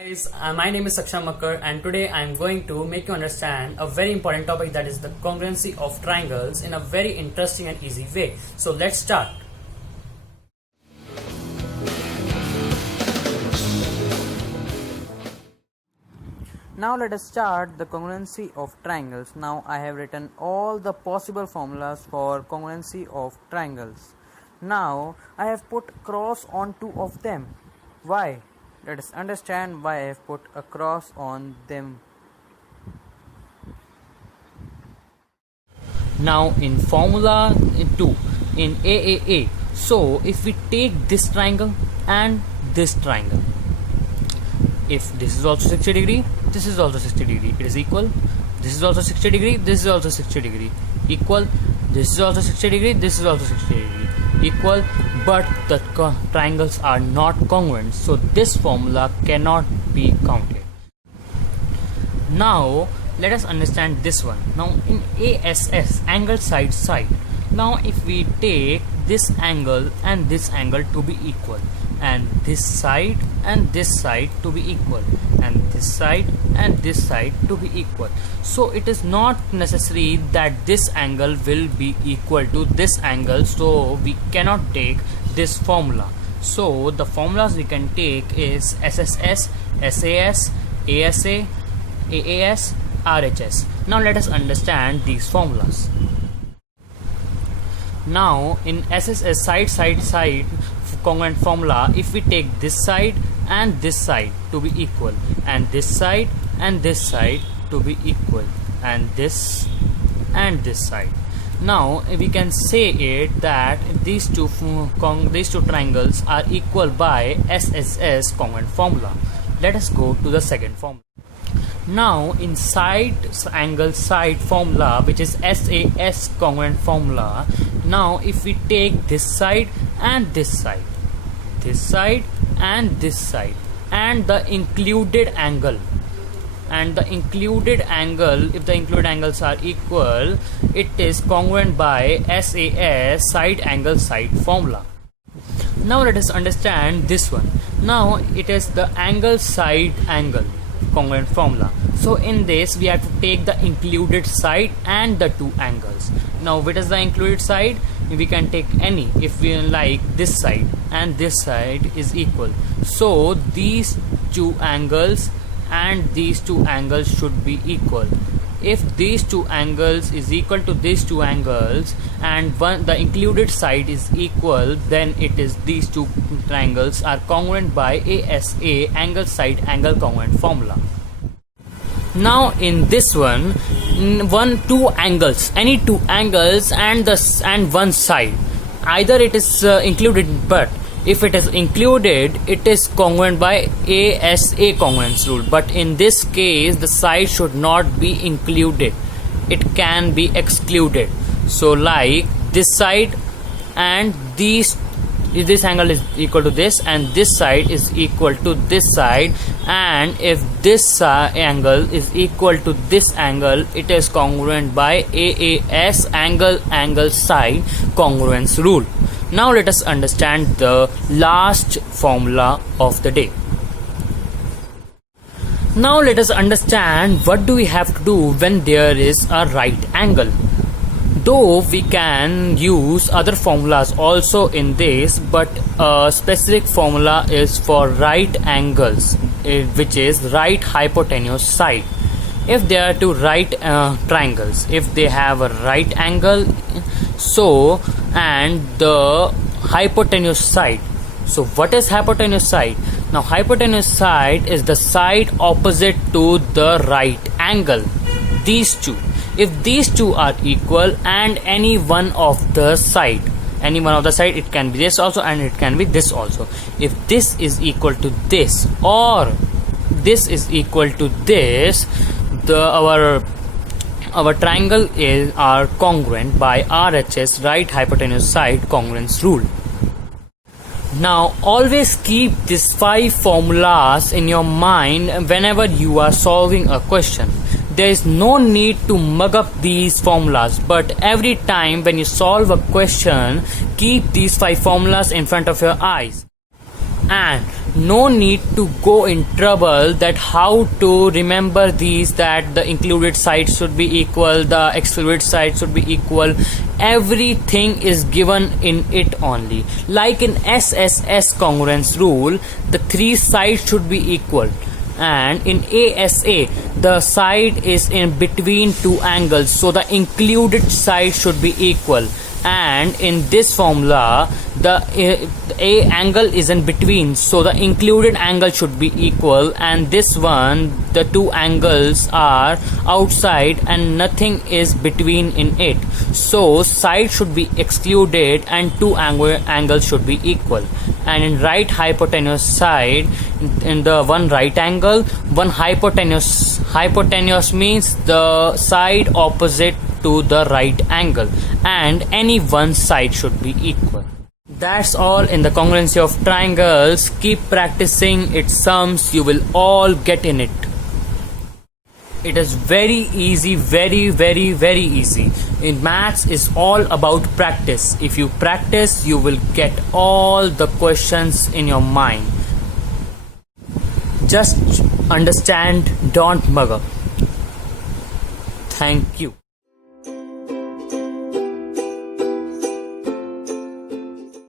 Guys, my name is Saksham Makkar and today I am going to make you understand a very important topic, that is the congruency of triangles, in a very interesting and easy way. So let's start. Now let us start the congruency of triangles. Now I have written all the possible formulas for congruency of triangles. Now I have put cross on two of them. Why? Let us understand why I have put a cross on them. Now in formula 2, in AAA, so if we take this triangle and this triangle, if this is also 60 degree, this is also 60 degree, it is equal. This is also 60 degree, this is also 60 degree, equal. This is also 60 degree, this is also 60 degree, equal. But the triangles are not congruent, so this formula cannot be counted. Now let us understand this one. Now in ASS, angle side side, now if we take this angle and this angle to be equal, and this side and this side to be equal, and this side and this side to be equal, so it is not necessary that this angle will be equal to this angle, so we cannot take this formula. So the formulas we can take is SSS, SAS, ASA, AAS, RHS. Now let us understand these formulas. Now in SSS, side congruent formula, if we take this side and this side to be equal, and this side and this side to be equal, and this side, now we can say it that these two triangles are equal by SSS congruent formula. Let us go to the second formula. Now in side angle side formula, which is SAS congruent formula, now if we take this side and this side, this side and this side, and the included angle, if the included angles are equal, it is congruent by SAS side angle side formula. Now let us understand this one. Now it is the angle side angle congruent formula. So in this we have to take the included side and the two angles. Now what is the included side? We can take any, if we like this side and this side is equal, so these two angles and these two angles should be equal. If these two angles is equal to these two angles and the included side is equal, then it is these two triangles are congruent by ASA angle side angle congruent formula. Now in this one, two angles, any two angles and one side, either it is included, but if it is included, it is congruent by ASA congruence rule. But in this case, the side should not be included, it can be excluded. So like this side and this angle is equal to this, and this side is equal to this side, and if this angle is equal to this angle, it is congruent by AAS angle side congruence rule. Now let us understand the last formula of the day. Now let us understand what do we have to do when there is a right angle. Though we can use other formulas also in this, but a specific formula is for right angles, which is right hypotenuse side. If there are two right triangles, if they have a right angle, so and the hypotenuse side. So what is hypotenuse side? Now hypotenuse side is the side opposite to the right angle, these two. If these two are equal and any one of the side, it can be this also and it can be this also. If this is equal to this or this is equal to this, our triangle are congruent by RHS right hypotenuse side congruence rule. Now always keep these 5 formulas in your mind whenever you are solving a question. There is no need to mug up these formulas, but every time when you solve a question, keep these 5 formulas in front of your eyes. And no need to go in trouble that how to remember these, that the included sides should be equal, the excluded sides should be equal. Everything is given in it only. Like in SSS congruence rule, the three sides should be equal, and in ASA the side is in between two angles, so the included side should be equal. And in this formula the A angle is in between, so the included angle should be equal, and this one the two angles are outside and nothing is between in it, so side should be excluded and two angles should be equal. And in right hypotenuse side, in the one right angle, one hypotenuse means the side opposite to the right angle, and any one side should be equal. That's all in the congruency of triangles. Keep practicing its sums, you will all get in it. It is very easy, very easy. In maths is all about practice. If you practice, you will get all the questions in your mind. Just understand, don't mug up. Thank you.